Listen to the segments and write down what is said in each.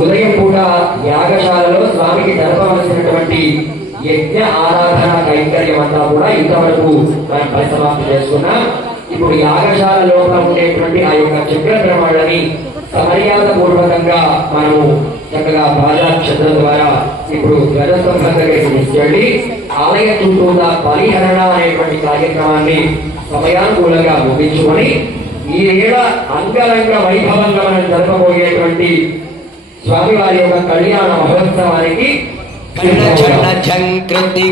ఉదయం పూట యాగశాలలో స్వామికి జరపవలసినటువంటి యజ్ఞ ఆరాధన కైంకర్యం అంతా కూడా ఇంతవరకు మనం పరిసమాప్తి చేసుకున్నాం. ఇప్పుడు యాగశాల లోపల ఉండేటువంటి ఆ యొక్క చక్రద్రమణని సమర్యాద పూర్వకంగా మనము చక్కగా బాజాక్షత్ర ద్వారా ఇప్పుడు ధ్వజస్తంభం దగ్గరికి తీసుకెళ్లి ఆలయ చుట్టూతా బలిహరణ అనేటువంటి కార్యక్రమాన్ని సమయానుకూలంగా ముగించుకొని ఈ ఏడ అంగరంగ వైభవంగా మనం జరపబోయేటువంటి స్వామివారి యొక్క కళ్యాణ మహోత్సవానికి కృతి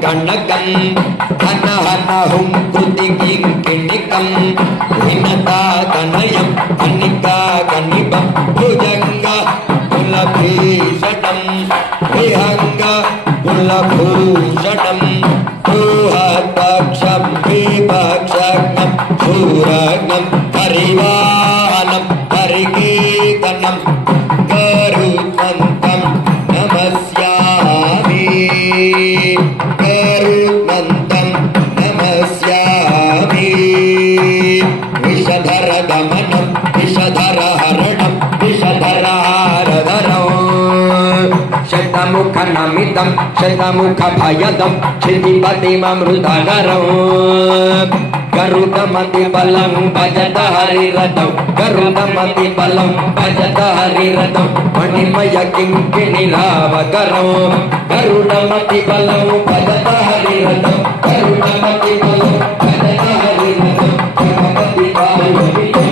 కణకం హన హన హుం కృతి కింకిణికం వినతా కనయం కనికా కనిపం భుజంగ కులభీషణం విహంగ కులభూషణం భూహపక్షం విపక్షం శూరగం పరివాహనం పరికీర్తనం గరుత్మంతం నమస్యామి గరుత్మంతం నమస్యామి విషధర గమనం విషధర హరణం విషధర హారధరం శతముఖ నమితం శతముఖ భయదం క్షితిపతిమృతగరం గరుడమతి బలం భజత హరిరథం గరుడమతి బలం భజత హరిరథం మణిమయ కింకిణి రావకరం గరుడమతి బలం భజత హరిరథం గరుడమతి బలం భజత హరిరథం జగపతి బాహుబలితం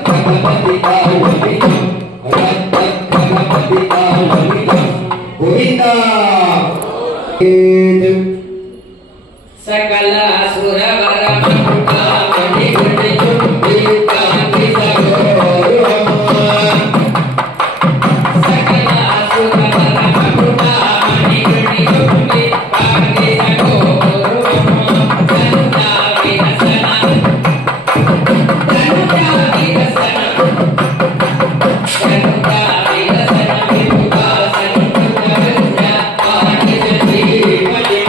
జగపతి బాహుబలితం జగపతి బాహుబలితం గోవిందా सकल सुरवर मनुका मणि गुणि चुंबी कांति सगोरम सकल सुरवर मनुका मणि गुणि चुंबी कांति सगोरम जनुजा विरसना जनुजा विरसना जनुजा विरसना विमुगा सनुजा पाणि जीवने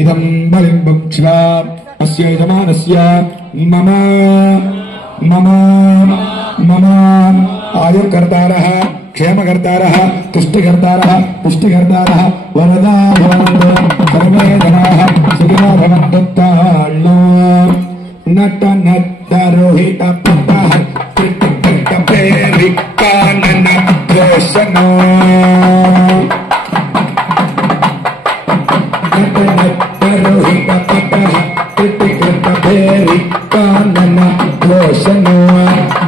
इदं बलिं भुक्त्वा अस्य यजमानस्य मम मम मम आयुर्कर्तारः क्षेमकर्तारः तुष्टिकर्तारः पुष्टिकर्तारः वरदा भवन्तु सर्वे जनाः सुखिनो भवन्तु ताळ्ळु नट नट रोहित पतः कृत प्रेरि कानन कृष्णो रोहित पतः कृत प्रेरि कानन कृष्णो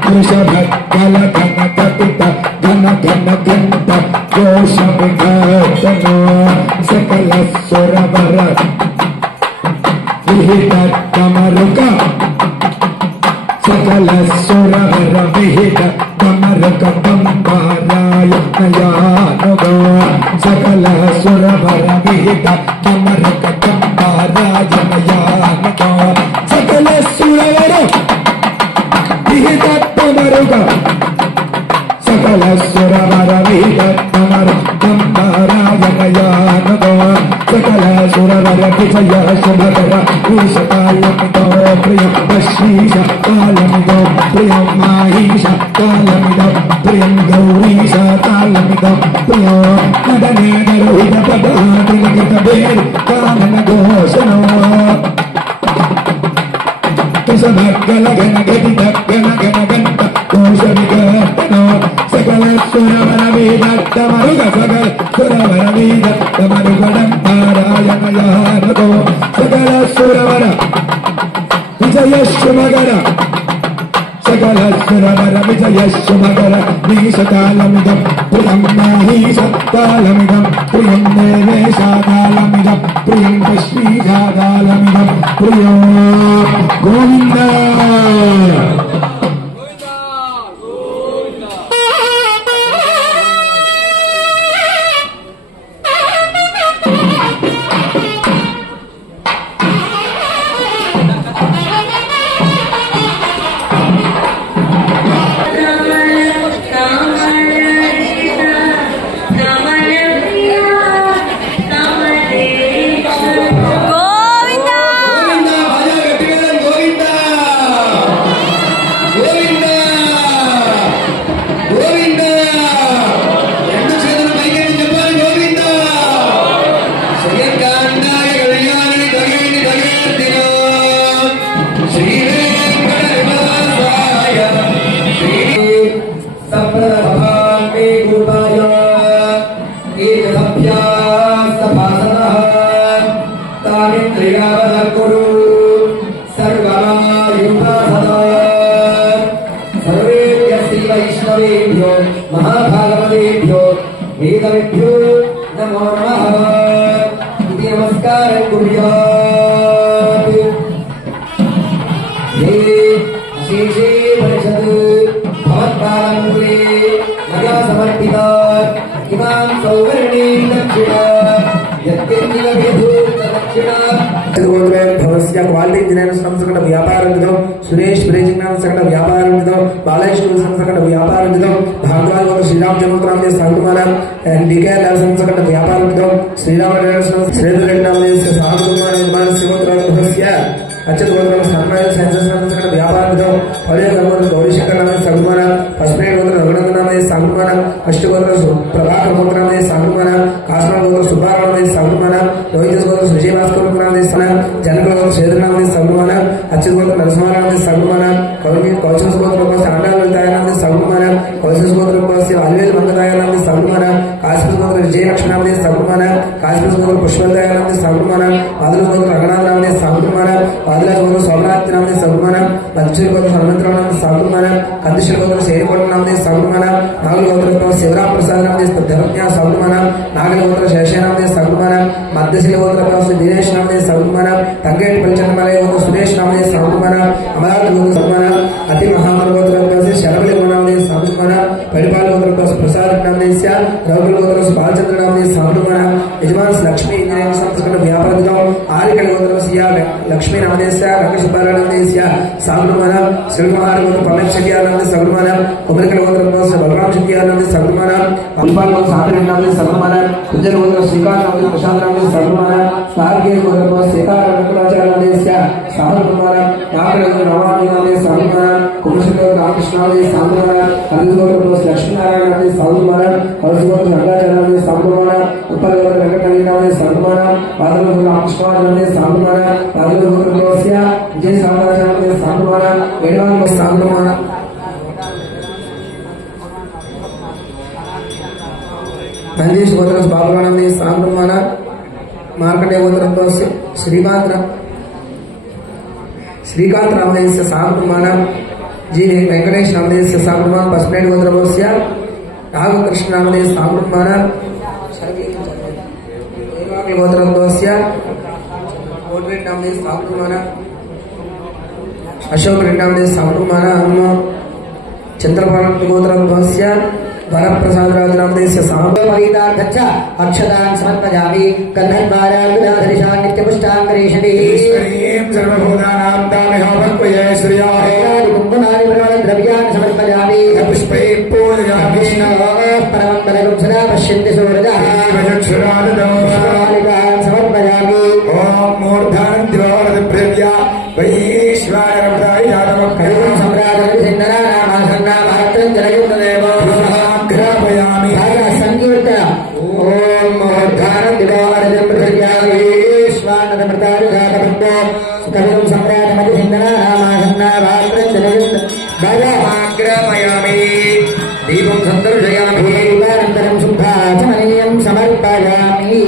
वृषभ कल घन कपित घन घन घंट जोश विघटनो सकल सुरवर विहित कमरुक सकल सुरवर विहित कमरुक बंबाराय नयानुगो सकल सुरवर विहित कमरुक बंबाराय नयानुगो सकल सुरवर विहित कमरुक सकल सुरवर विहित कमरुक बंबाराय नयानुगो सकल सुरवर विजय शुभकर ईशकालमिदो प्रियं पश्यीश कालमिदो प्रियं माहीश कालमिदो प्रियं गौरीश कालमिदो प्रियो नदने नरोहित पदातिलकित बेरि कानन घोषणो कृष्णगल घन गदित घन घन घंट घोष विघटनो सकल सुरवर विहित कमरुक सकल सुरवर विहित कमरुक नारायण यानतो सकल सुरवर विजय शुभकर सकल सुरवर विजय शुभकर नीशकालमिदं प्रियं माहीशकालमिदं प्रियं देवेशाकालमिदं प्रियं पश्मीशाकालमिदं प्रियो गोविन्द महाभागवतेभ्यो वेदवेभ्यो नमो नमः इति नमस्कारं कुर्यात् हे अशेषे परिषद् भवत्पादमुखे मया समर्पिता इमां सौवर्णीं दक्षिणा यत्किञ्चिदभिधूतदक्षिणा भवस्य क्वालिटी इंजीनियर संसकट व्यापारंदिदो सुरेश ब्रेजिंग नाम सकट व्यापारंदिदो बालेश टूल्स सकट व्यापारंदिदो भागवाल और श्रीराम जन्मोत्सव में सांगुमाला एंड डीके लैब संसकट व्यापारंदिदो श्रीराम श्रीधर नाम से सांगुमाला निर्माण सिमोत्सव भवस्य अच्युत गोत्र सम्मान सेंसस పుష్పాలనామదే సగుణమాన రోహిత గోత్ర విజయభాస్కరనామదే సన జనకుల గోత్ర శ్రీధరనామదే సగుణమాన అచ్యుత గోత్ర నరసింహానామదే సగుణమాన కౌశల గోత్ర ఆండాలనామదే సగుణమాన కౌశల గోత్ర అల్వేలు మంగదాయనామదే సగుణమాన కాశ్మీర గోత్ర విజయలక్ష్మణామదే సగుణమాన కాశ్మీర గోత్ర పుష్పదాయనామదే సగుణమాన వాదుల గోత్ర రంగనాథనామదే సగుణమాన వాదుల గోత్ర సోమనాథనామదే సగుణమాన మధ్యుల గోత్ర హనుమంతరామదే సగుణమాన కందిశల గోత్ర శేరికోటనామదే సగుణమాన నాగుల గోత్ర శివరామ ప్రసాద్ నామదే ధర్మ్యా సగుణమాన నాగల గోత్ర శేషనామదే సగుణమాన మధ్యశిల గోత్ర దినేష్ నామదే సగుణమాన తంగేటి పల్చనమలయ గోత్ర సురేష్ నామదే సగుణమాన అమరావతి గోత్ర సగుణమాన అతి మహామన గోత్ర శరవలి నామదే సగుణమాన పరిపాల గోత్ర ప్రసాద్ నామదే రఘుల గోత్ర బాలచంద్ర నామదే సగుణమాన యజమాన లక్ష్మీ ఇంజనీరింగ్ సంస్థ వ్యాపారం ఆరికల గోత్ర సియా లక్ష్మీ నామదే రంగ సుబ్బారావు నామదే సగుణమాన శివకుమార గోత్ర పల్లె చెట్టియార్ నామదే సగుణమాన కొమరికల గోత్ర బలరాం చెట్టియార్ నామదే సగుణమాన పుల్పాల గోత్ర సాపరి నామదే సగుణమాన కుంజల గోత్ర శ్రీకాంత్ నామదే ప్రశాంత్ నామదే సగుణమాన సార్గే గోత్ర శేఖర వెంకటాచార్య నామదే సగుణమాన యాకల గోత్ర రవాణి నామదే సగుణమాన కుమరికల గోత్ర రామకృష్ణ నామదే సగుణమాన కంది గోత్ర లక్ష్మీనారాయణ నామదే సగుణమాన కౌశ గోత్ర రంగాచార్య నామదే సగుణమాన ఉప్పల గోత్ర వెంకటరమణ నామదే సగుణమాన వాదల గోత్ర రామకృష్ణ నామదే సగుణమాన వాదల గోత్ర విజయ సామ్రాజ్య నామదే సగుణమాన వేణువాల గోత్ర సగుణమాన నందీష్ గోత్ర బాబుగా నామదే సగుణమాన మార్కండేయ గోత్ర శ్రీకాంత్ నామదే సగుణమాన जी वेंकटेश नामदे सगुणमान पसपेट गोत्रस्य राघवकृष्ण नामदे सगुणमान गोत्रस्य कोटवेट नामदे सगुणमान अशोक रेड्डी नामदे सगुणमान चंद्रपाल गोत्रस्य वरप्रसाद राज नामदे सगुणमरीतार्थ अक्षतान् समर्पयामि कन्धद्वारार्जुनाधरिषा नित्यपुष्टाङ्गरेषणे ईश्वरीं सर्वभूतानां तामिहावक्वये श्रियाः कुम्भनानि द्रव्याणि समर्पयामि पुष्पैः पूजयामि परमं बलगं सदा पश्यन्ति सूरजः पुष्पालिकान् समर्पयामि ॐ मूर्धान्तिवारदभ्यः वैश्वानरपदाय यादवकलिं सम्राजसिन्धनानामासन्नामात्रं जनयुक्तदेव आग्रापयामि संकीर्तन ॐ मूर्धान्तिवारदभ्यः वैश्वानरपदाय यादवकलिं सम्राजसिन्धनानामासन्नामात्रं जनयुक्त बलमाग्रापयामि दीपं सन्दर्शयामि दीपानन्तरं शुद्धाचमनीयं समर्पयामि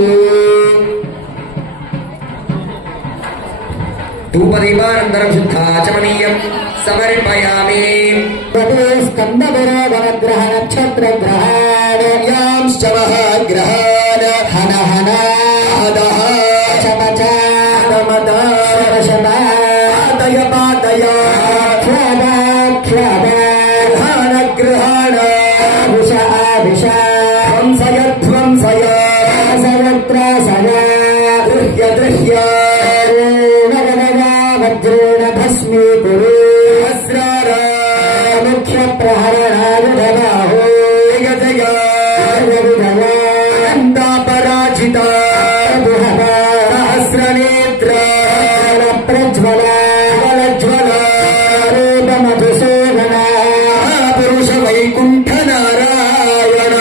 धूपदीपानन्तरं शुद्धाचमनीयं समर्पयामि स्कन्दविरोधनग्रह नक्षत्रग्रहाणयांश्च महाग्रहान् हन हन हदः चमच दमद शतशतादय पादय ग्रहाण विष आविष ध्वंसय ध्वंसय सयत्रासय दृह्य दृह्य वज्रेण भस्मी कुरु वज्रार मुख्य प्रहरणायुधबाहो जय पराजिता सहस्रनेत्र प्रज्वल ज्वल रूप मधुसूदन पुरुष वैकुंठ नारायण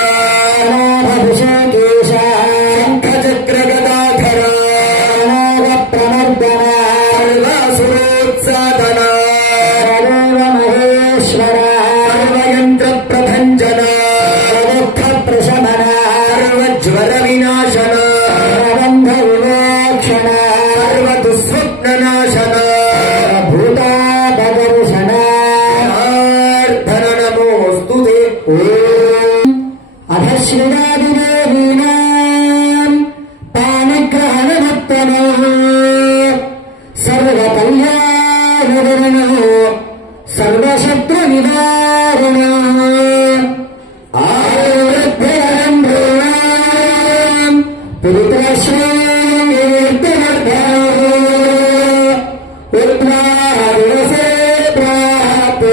अभिषेकेश शंखचक्र गदाधर प्रमर्दन सर्वासुरोत्सादन महेश्वर सर्वयंत्र प्रभंजन दुःख प्रशमन सर्वज्वर विनाशन प्रबंध विमोक्षण सर्वदुःस्वप्न नाशन भूतापदर्शन नमोस्तुते अधश्रिदादिदेवीनां पाणिग्रहणभक्तनः सर्वकल्याणगुणः सर्वशत्रुनिवारणः आयुर्भ्यरम्भॄणां पितृश्रीकीर्तिवर्धनः उत्तरादिवसे प्राप्ते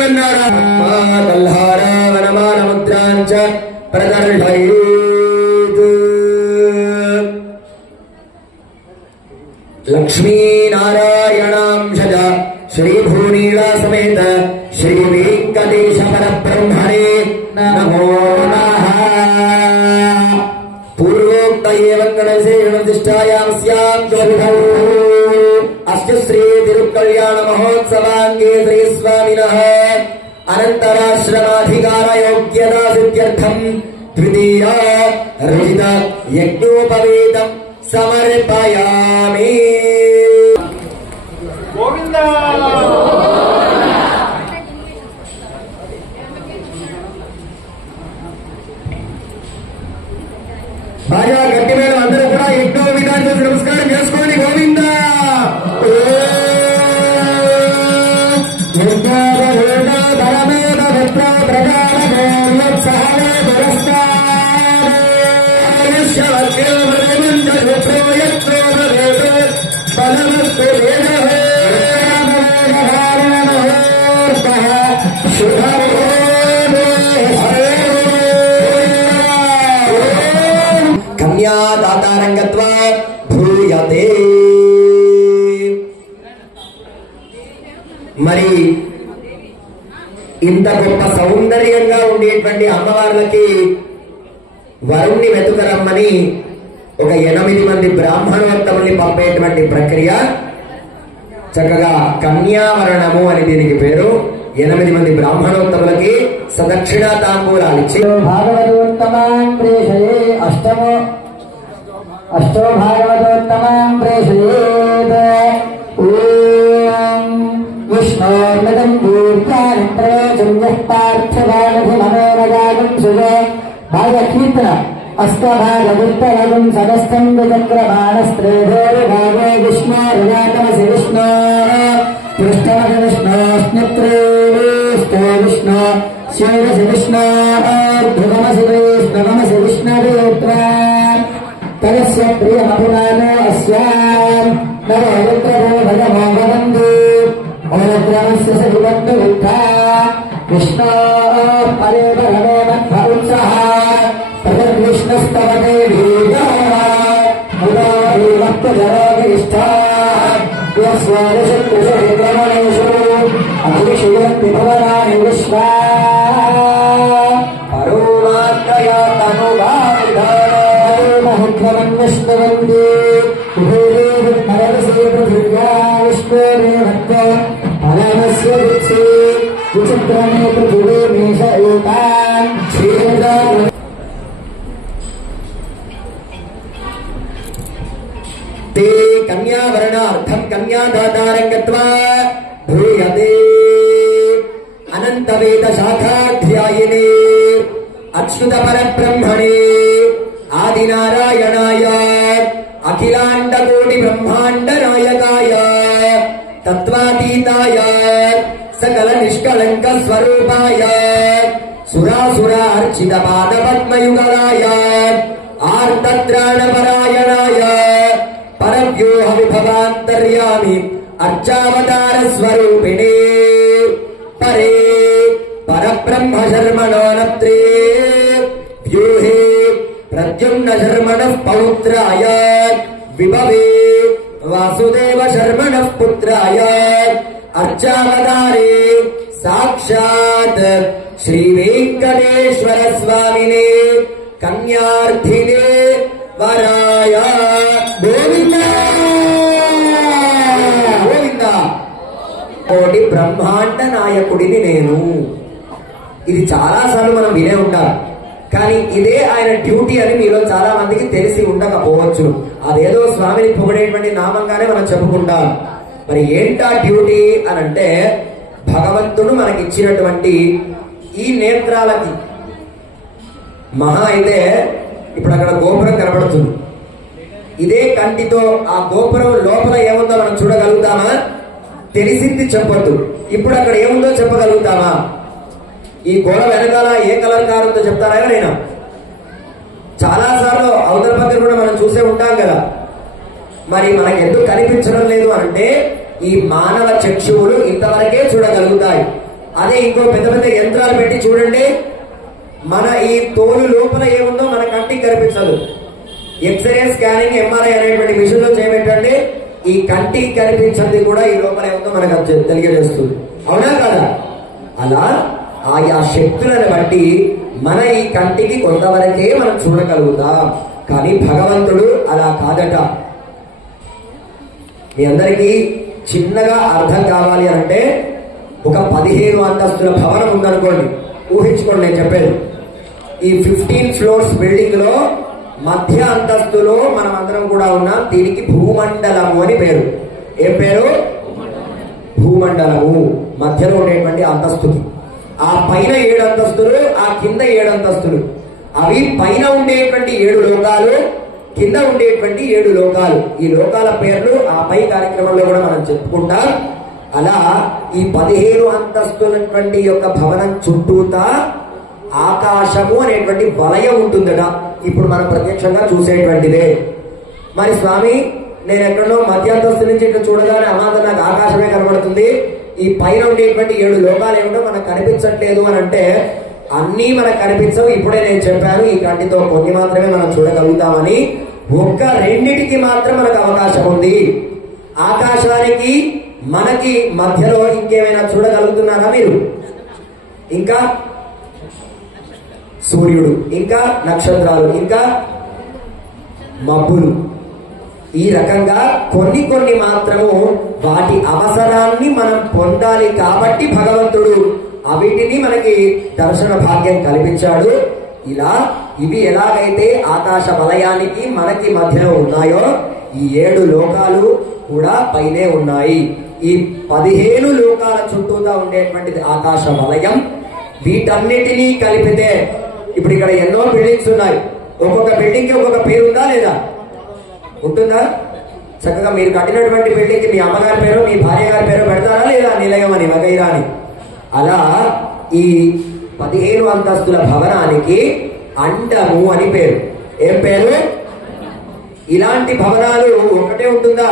శ్రీమన్నారాయణమానముద్రాంచ ప్రదర్శయేత్. లక్ష్మీనారాయణాంశజ శ్రీభూనీలా సమేత శ్రీ వెంకటేశ పరబ్రహ్మణే నమో నమః. పూర్వోక్త ఏవం గణేశేషిష్టాయాం స్యాం జ్యోతిః అస్య శ్రీ తిరుకళ్యాణ మహోత్సవాంగే శ్రీ స్వామినః అనంతరాశ్రమాధికార యోగ్యతా సిద్ధ్యర్థం ద్వితీయ రచిత యజ్ఞోపవేతం సమర్పయామి. గోవిందా బాగా గట్టి మీద అందరూ కూడా యజ్ఞో విధానం నమస్కారం చేసుకోండి. గోవిందా కన్యాదాతారంగత్వ భూయతే. మరి ఇంత గొప్ప సౌందర్యంగా ఉండేటువంటి అమ్మవార్లకి వరుణ్ణి వెతుకరమ్మని ఒక 8 మంది బ్రాహ్మణోత్తముల్ని పంపేటువంటి ప్రక్రియ చక్కగా కన్యావరణము అని దీనికి పేరు. 8 మంది బ్రాహ్మణోత్తములకి సదక్షిణ తాంబూలాలు ఇచ్చి భాగవతోత్తమాం ప్రేషయే అష్టో భాగవతోత్తమాం ప్రేషయేత్. ఓం విష్ణోర్మిదం దీర్ఘాని ప్రయోజన్యః పార్థివానభిమనోరగాగం సుజే. బాగా కీర్తన అష్టభాగవృత్తరగం సదస్థం విచక్రమాణస్త్రేభోరుభాగో విష్ణోరుగాతమసి విష్ణో పృష్ఠమసి విష్ణోస్మిత్రేష్టో విష్ణో శివసి విష్ణో ధ్రువమసి వైష్ణవమసి విష్ణవేత్ర తదస్య ప్రియమభిమానో అస్యాం నమో రుద్రో భగవో భవంతు ఓగ్రమస్య సవివంతు విద్ధా విష్ణో పరే భగవే మధ్వ ఉత్సహ ప్రజద్విష్ణుస్తవతే వీర్యో ముదో భీమత్వజరోగిష్టా యస్వాదశత్రుషేషు అభిషయంతి భవనాని విశ్వా పరోమాత్రయా తనువారిధానమహుద్భవం విష్ణువంది కుబేరేవి పరమసే పృథివ్యా విష్ణోరేవత్వ ఫలమస్య విత్సే విచిత్రమే పృథివీ మేష ఏతాం శ్రీహృదా. ते कन्यावरणार्थं कन्यादातारङ्गत्वा भूयते. अनन्तवेदशाखाध्यायिने अच्युतपरब्रह्मणे आदिनारायणाय अखिलाण्डकोटिब्रह्माण्डनायकाय तत्त्वातीताय सकलनिष्कलङ्कस्वरूपाय सुरासुरार्चितपादपद्मयुगलाय आर्तत्राणपरायणाय परव्योह विभवान्तर्यामि अर्चावतार स्वरूपिणे परे परब्रह्म शर्मणो नत्रे व्यूहे प्रद्युम्न शर्मणः पौत्राय विभवे वासुदेव शर्मणः पुत्राय अर्चावतारे साक्षात् श्री वेंकटेश्वर स्वामिने कन्यार्थिने वराय. గోవింద గోవింద. కోటి బ్రహ్మాండ నాయకుడిని నేను. ఇది చాలా సార్లు మనం వినే ఉంటాం, కానీ ఇదే ఆయన డ్యూటీ అని మీలో చాలా మందికి తెలిసి ఉండకపోవచ్చు. అదేదో స్వామిని పొగిడేటువంటి నామంగానే మనం చెప్పుకుంటాం. మరి ఏంటా డ్యూటీ అని అంటే, భగవంతుడు మనకి ఇచ్చినటువంటి ఈ నేత్రాలకి మహా అయితే ఇప్పుడు అక్కడ గోపురం కనబడుతుంది. ఇదే కంటితో ఆ గోపురం లోపల ఏముందో మనం చూడగలుగుతామా? తెలిసింది చెప్పొద్దు. ఇప్పుడు అక్కడ ఏముందో చెప్పగలుగుతామా? ఈ గోడ వెనకాల ఏ కలర్ కార్ ఉందో చెప్తారా ఎవరైనా? చాలా సార్లు అవతల పక్కన కూడా మనం చూసే ఉంటాం కదా. మరి మనకి ఎందుకు కనిపించడం లేదు అంటే, ఈ మానవ చక్షువులు ఇంతవరకే చూడగలుగుతాయి. అదే ఇంకో పెద్ద పెద్ద యంత్రాలు పెట్టి చూడండి, మన ఈ తోలు లోపల ఏముందో మన కంటికి కనిపించదు. ఎక్స్రే స్కానింగ్ ఎంఆర్ఐ అనేటువంటి మిషన్ లో చేయబెట్టండి, ఈ కంటికి కనిపించింది కూడా ఈ లోపల ఏముందో మనకు తెలియజేస్తుంది. అవునా కదా? అలా ఆయా శక్తులను బట్టి మన ఈ కంటికి కొంతవరకే మనం చూడగలుగుతాం. కానీ భగవంతుడు అలా కాదట. మీ అందరికీ చిన్నగా అర్థం కావాలి అంటే, ఒక 15 అంతస్తుల భవనం ఉందనుకోండి, ఊహించుకోండి నేను చెప్పేది. ఈ 15 ఫ్లోర్స్ బిల్డింగ్ లో మధ్య అంతస్తులో మనం అందరం కూడా ఉన్నాం. దీనికి భూమండలము అని పేరు. ఏం పేరు? భూమండలము. మధ్యలో ఉండేటువంటి అంతస్తుకి ఆ పైన 7 అంతస్తులు, ఆ కింద 7 అంతస్తులు. అవి పైన ఉండేటువంటి 7 లోకాలు, కింద ఉండేటువంటి 7 లోకాలు. ఈ లోకాల పేర్లు ఆ పై కార్యక్రమంలో కూడా మనం చెప్పుకుంటాం. అలా ఈ 15 అంతస్తున్నటువంటి యొక్క భవనం చుట్టూతా ఆకాశము అనేటువంటి వలయం ఉంటుందట. ఇప్పుడు మనం ప్రత్యక్షంగా చూసేటువంటిదే. మరి స్వామి, నేను ఎక్కడో మధ్య అంతస్తు నుంచి ఇట్లా చూడగానే అమాంతం నాకు ఆకాశమే కనబడుతుంది, ఈ పైన ఉండేటువంటి 7 లోకాలు ఏమిటో మనకు కనిపించట్లేదు అని అంటే, అన్నీ మనకు కనిపించవు. ఇప్పుడే నేను చెప్పాను, ఈ కంటితో కొన్ని మాత్రమే మనం చూడగలుగుతామని. ఒక్క రెండిటికి మాత్రం మనకు అవకాశం ఉంది. ఆకాశానికి మనకి మధ్యలో ఇంకేమైనా చూడగలుగుతున్నారా మీరు? ఇంకా సూర్యుడు, ఇంకా నక్షత్రాలు, ఇంకా మబ్బులు. ఈ రకంగా కొన్ని కొన్ని మాత్రము వాటి అవసరాన్ని మనం పొందాలి కాబట్టి భగవంతుడు అవిటిని మనకి దర్శన భాగ్యం కల్పించాడు. ఇలా ఇవి ఎలాగైతే ఆకాశ వలయానికి మనకి మధ్యలో ఉన్నాయో, ఈ 7 లోకాలు కూడా పైనే ఉన్నాయి. ఈ 15 లోకాల చుట్టూగా ఉండేటువంటిది ఆకాశ వలయం. వీటన్నిటినీ కలిపితే ఇప్పుడు ఇక్కడ ఎన్నో బిల్డింగ్స్ ఉన్నాయి. ఒక్కొక్క బిల్డింగ్ కి ఒక్కొక్క పేరు ఉందా లేదా? ఉంటుందా? చక్కగా మీరు కట్టినటువంటి బిల్డింగ్ కి మీ అమ్మగారి పేరు, మీ భార్య గారి పేరు పెడతారా లేదా? నిలయం అని, వగైరా అని. అలా ఈ 15 అంతస్తుల భవనానికి అండము అని పేరు. ఏం పేరు? ఇలాంటి భవనాలు ఒకటే ఉంటుందా?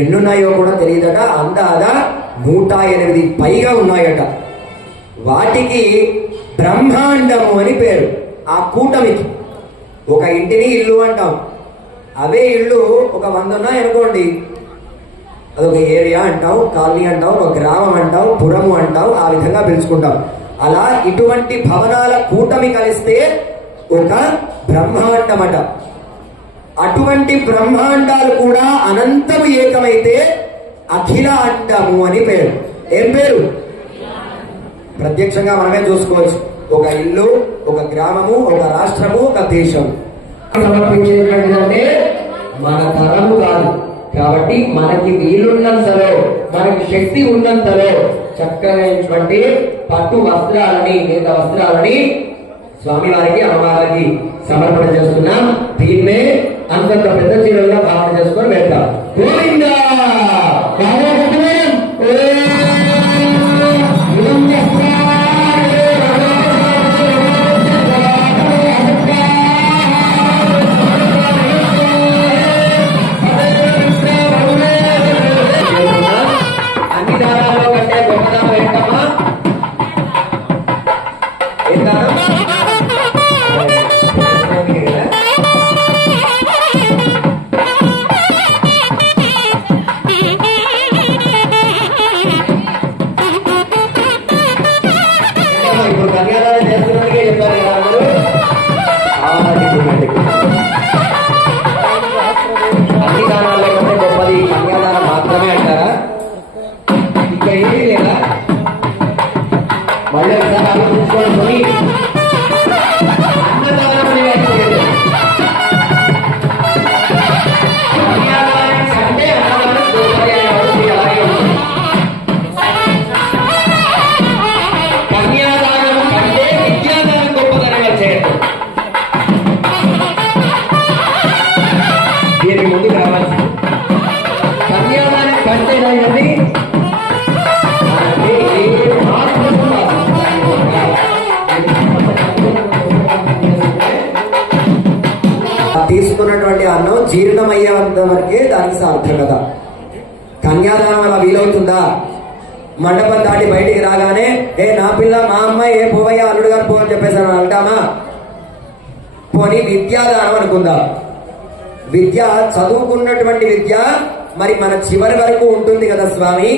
ఎన్నున్నాయో కూడా తెలియదట. అందాదా 108 పైగా ఉన్నాయట. వాటికి బ్రహ్మాండము అని పేరు. ఆ కూటమికి ఒక ఇంటిని ఇల్లు అంటాం. అవే ఇళ్ళు ఒక 100 ఉన్నాయి అనుకోండి, అదొక ఏరియా అంటాం, కాలనీ అంటాం, ఒక గ్రామం అంటాం, పురము అంటాం, ఆ విధంగా పిలుచుకుంటాం. అలా ఇటువంటి భవనాల కూటమి కలిస్తే ఒక బ్రహ్మాండమట. అటువంటి బ్రహ్మాండాలు కూడా అనంతము ఏకమైతే అఖిల అండము అని పేరు. ఏం పేరు? ప్రత్యక్షంగా మనమే చూసుకోవచ్చు. ఒక ఇల్లు, ఒక గ్రామము, ఒక రాష్ట్రము, ఒక దేశం సమర్పించేటువంటిదంటే మన తరము కాదు. కాబట్టి మనకి వీలున్నంతలో, మనకి శక్తి ఉన్నంతలో చక్కనైనటువంటి పట్టు వస్త్రాలని, నేత వస్త్రాలని స్వామివారికి, అమ్మవారికి సమర్పణ చేస్తున్నాం. దీన్నే అంతంత పెద్ద చీరలుగా భావన చేసుకొని వెళ్తాం. గోవిందా అన్ని దానాల్లో కంటే గొప్పదానం ఏంటమ్మా? ఏం దానం? ఇప్పుడు కన్యాదానం చేస్తున్నట్టుగా చెప్పారు కదా అందరూ. అన్ని దానాల్లో కంటే గొప్పది కన్యాదానం మాత్రమే అంటారా? ఇంకా ఏమీ లేదా? మళ్ళీ ఒకసారి ఆలోచించుకోవాలి. అన్నదానం అనేది కన్యాదానం కంటే అన్నదానం గొప్పది అనేది అలాగే ఉంటుంది. కన్యాదానం కంటే విద్యాదానం గొప్పదని చేయండి. దీని ముందుకు రావాలి. కన్యాదానం కంటే అనేది తీసుకున్నటువంటి అన్నం జీర్ణమయ్యేంత వరకే దానికి సార్థకత. కన్యాదానం అలా వీలవుతుందా? మండపం దాటి బయటికి రాగానే ఏ నా పిల్ల మా అమ్మాయి ఏ పోవయ్యా అల్లుడు గారు పో అని చెప్పేసాను అంటామా? పోనీ విద్యాదానం అనుకుందాం. విద్య చదువుకున్నటువంటి విద్య మరి మన చివరి వరకు ఉంటుంది కదా స్వామి.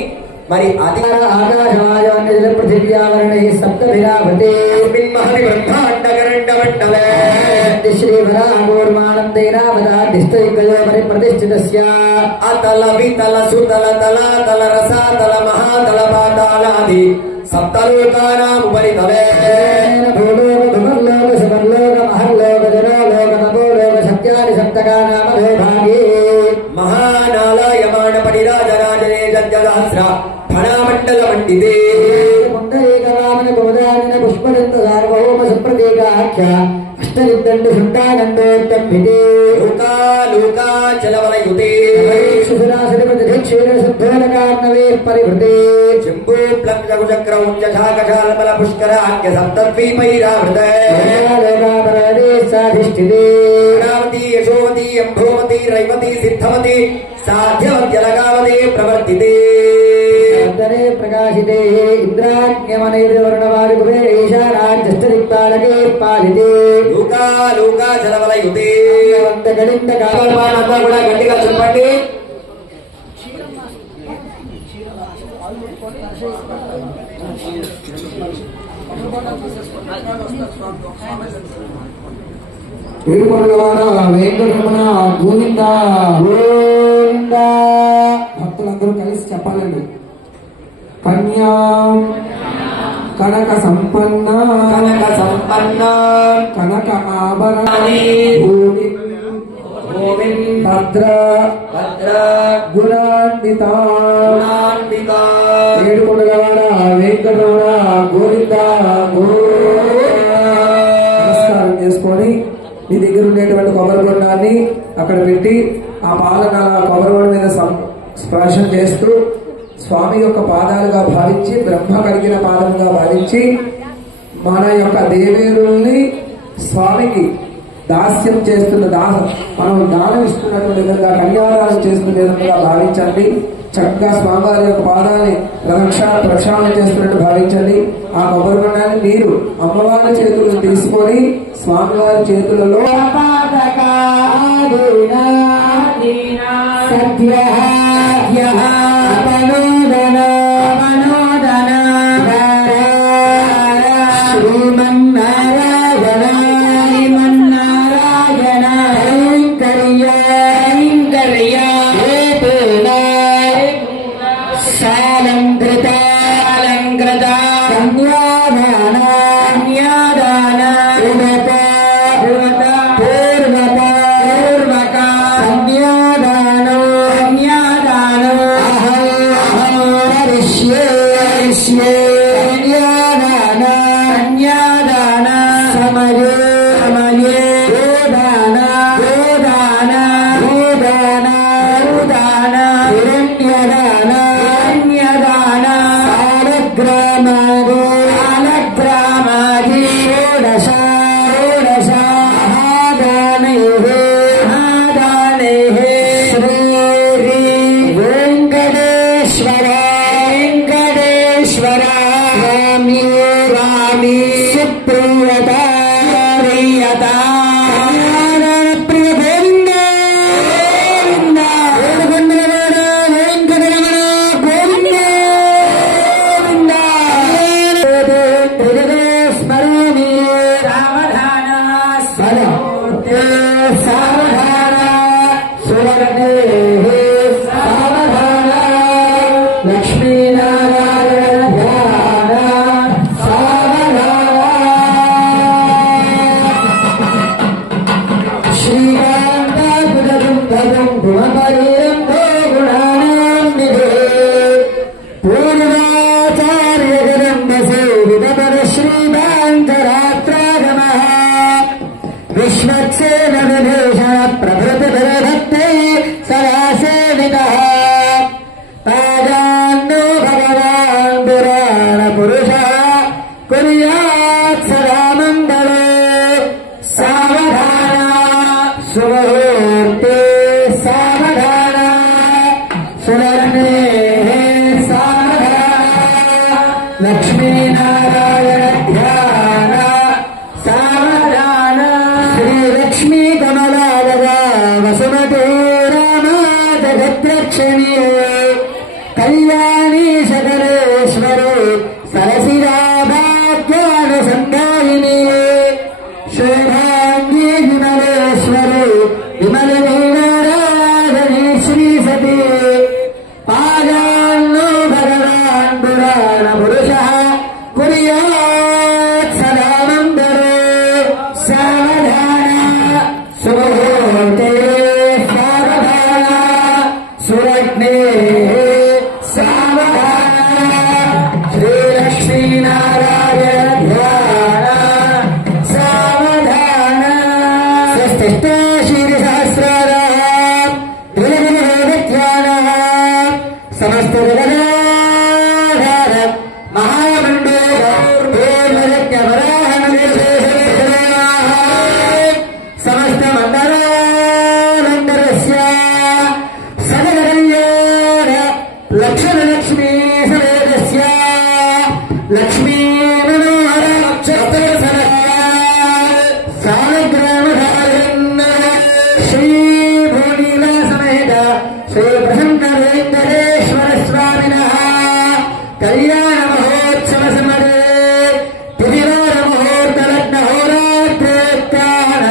మరి అది పృథివ్యావరణే సప్తభిరావతే బ్రహ్మాండగరండమండలే ప్రతిష్ఠితస్య అతల వితల సుతల తల తల రసాతల మహాతల పాతాళాది సప్తలోకానాం ఉపరితలే భూలోక భువర్లోక సువర్లోక మహర్లోక జనలోక తపోలోక సత్యాది సప్తకానామధో భాగే మహానాలాయమాణ పరిరాజరాజనే జజ్జదహస్ర ఫణామండల మండితే ముండైకవామన కుమదానిన పుష్పదంత సార్వభౌమ సుప్రతీకాఖ్య అష్టవిద్దండు శుంఠానందోత్తమ్మితే లోకా చలవలయుతే సురాసురపతిక్షేణ శుద్ధోలకార్ణవే పరివృతే జంబూ ప్లక్జగు చక్ర ఉచ్చశాకశాలబల పుష్కరాఖ్య సప్తద్వీపైరావృతే సాధిష్ఠితే రావతి యశోవతి అంభోవతి రైవతి సిద్ధవతి సాధ్యవత్యలగావతే ప్రవర్తితే ప్రకాశితే ఇంద్రాజ్ఞమనైర్వర్ణవారి కుబేరేశారాజ్యష్టదిక్పాలకే పాలితే లోకా చలవలయుతే గణిత అంతా కూడా గట్టిగా చెప్పండి. ఏడుకొండలవాడ వెంకటరమణ గోవింద గోవింద. భక్తులందరూ కలిసి చెప్పాలండి. కన్యా కనక సంపన్న కనక ఆభరణ భద్ర గుణాన్విత ఏడుకొండలవాడ వెంకటరమణ గోవింద నమస్కారం చేసుకొని మీ దగ్గర ఉండేటువంటి కొబ్బరి బొండాన్ని అక్కడ పెట్టి ఆ పాలన కొబ్బరి బొండ మీద స్పర్శం చేస్తూ స్వామి యొక్క పాదాలుగా భావించి బ్రహ్మ కలిగిన పాదముగా భావించి మన యొక్క దేవేరుల్ని స్వామికి దాస్యం చేస్తున్న మనం దానం ఇస్తున్నటువంటి విధంగా కళ్యాణాలు చేస్తున్న విధంగా భావించండి. చక్కగా స్వామివారి యొక్క పాదాన్ని ప్రక్షాళన చేస్తున్నట్టు భావించండి. ఆ కొబ్బరి బొండాన్ని మీరు అమ్మవారి చేతులను తీసుకొని స్వామివారి చేతులలో వెంకటేశ్వర లక్ష్మీనారాయణ ధ్యాన సావధాన శ్రీలక్ష్మీ కమలాదర వసుమతే రామ జగద్రక్షణి కళ్యాణి సకలేశ్వరి సరసిరా భాగ్యాన సంధాయిని శోభాంగి విమలేశ్వరి విమల వీణారాధని శ్రీ సతీ పాదాల్లో భగవాన్ పురాణ పురుష కుర్యాత్ సదా మందరే సావధాన సుముహూర్తే సావధాన సురగ్నే సావధాన శ్రీలక్ష్మీనారాయణ ధ్యాన సావధాన స్వస్తిష్టో శ్రీసహస్రారాం ధ్యాన సమస్త సమస్త మండలాలంకరస్య సకలకల్యాణ లక్షణ లక్ష్మీ సమేతస్య లక్ష్మీ మనోహర సాలగ్రామధారణ శ్రీ భూనీల సమేత శ్రీ ప్రసన్న వెంకటేశ్వర స్వామినః కళ్యాణ మహోత్సవ సమరే తిథివార ముహూర్త లగ్న హోరాత్రేత్కాల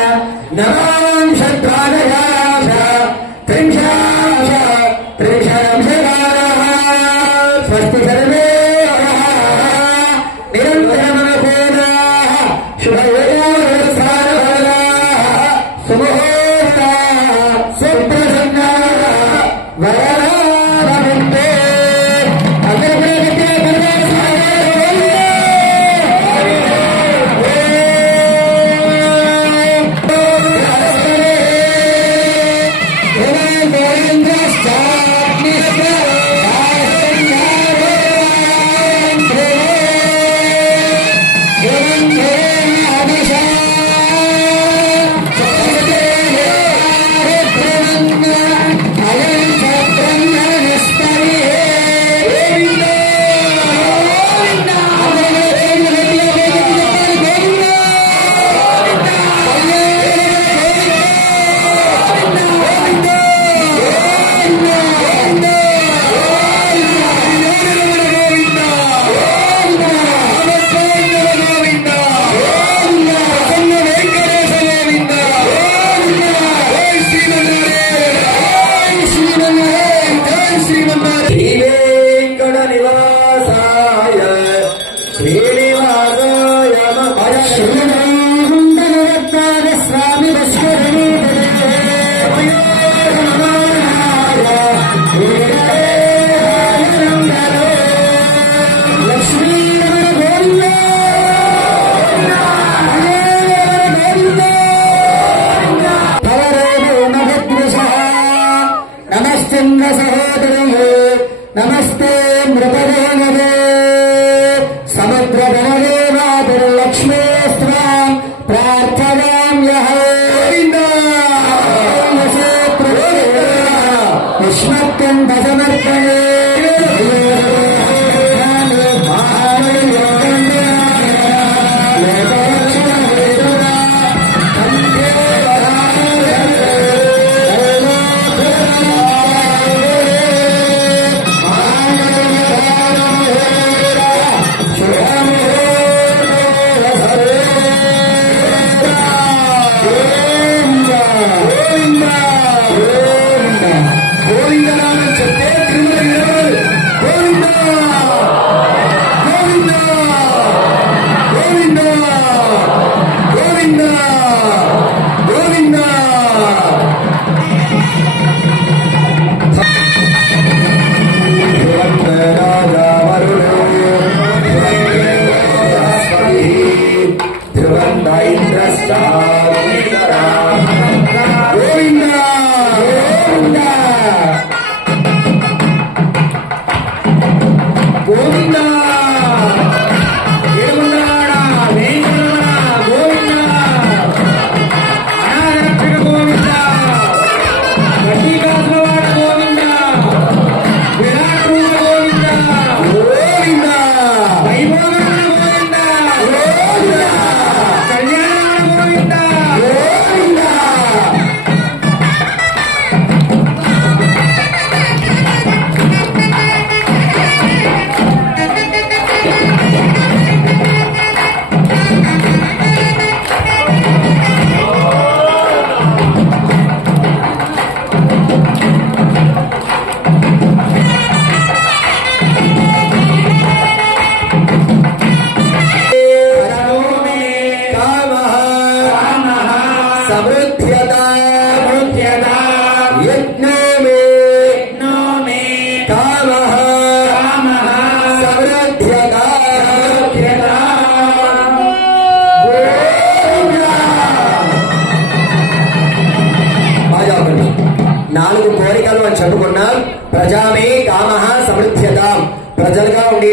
నవాంశద్వాదశాంశ త్రింశాంశకాలః స్వస్తి సర్వే నిరంతరమనుకూలాః శుభయోగస్థానఫలాః సుముహూర్తాః సుప్రసన్నాః వరదాభవంతే. నమస్తే మృతదేవదే సముద్రధనదే మాతృలక్ష్మే స్వాం ప్రార్థయామ్యహం విష్మత్కంఠ సమర్పణే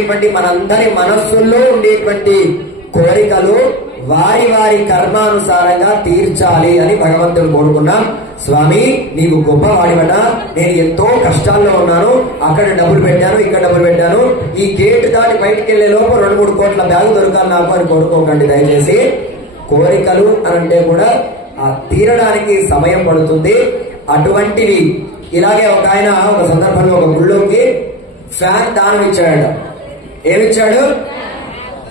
ఉండేటువంటి మనందరి మనస్సుల్లో ఉండేటువంటి కోరికలు వారి వారి కర్మానుసారంగా తీర్చాలి అని భగవంతుడు కోరుకున్నాం. స్వామి నీవు గొప్పవాడివట, నేను ఎంతో కష్టాల్లో ఉన్నాను, అక్కడ డబ్బులు పెట్టాను, ఇక్కడ డబ్బులు పెట్టాను, ఈ గేట్ దాటి బయటికి వెళ్లే లోపు 2-3 కోట్ల బ్యాగు దొరకాలి నాకు అని కోరుకోకండి దయచేసి. కోరికలు అనంటే కూడా తీరడానికి సమయం పడుతుంది. అటువంటివి ఇలాగే ఒక ఆయన ఒక సందర్భంలో ఒక గుళ్ళోకి ఫ్యాన్ దానం ఇచ్చాడట. ఏమిచ్చాడు?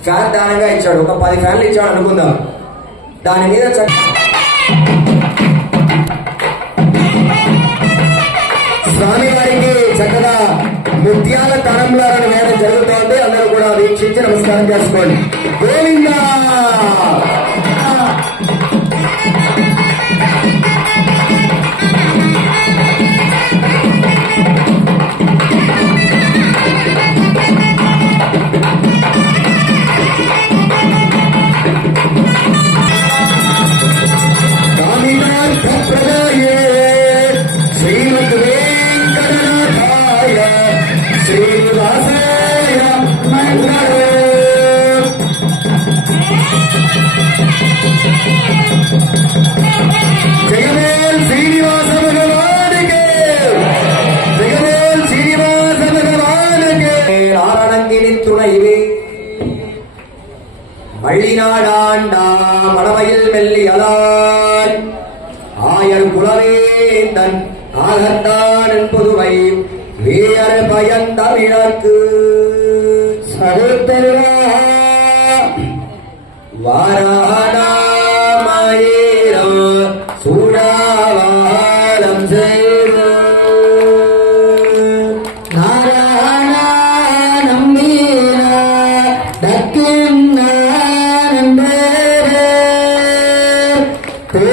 ఫ్యాన్ దానంగా ఇచ్చాడు. ఒక 10 ఫ్యాన్లు ఇచ్చాడు అనుకుందాం. దాని మీద స్వామి వారికి చక్కగా ముత్యాల తరంలాలను వేయడం జరుగుతోంది. అందరూ కూడా వీక్షించి నమస్కారం చేసుకోండి. గోవిందా வள்ளிநாடாண்டா மணமையில் மெல்லியலான் ஆயர் குலவேந்தன் ஆகத்தான் என்பதுவை வீரர் பயந்தமிழக்கு சடுத்தருவா வாராடாமயிரம் சூடாவாலம் செய்து நாராயணா நம்பீரா தக்கின் Jai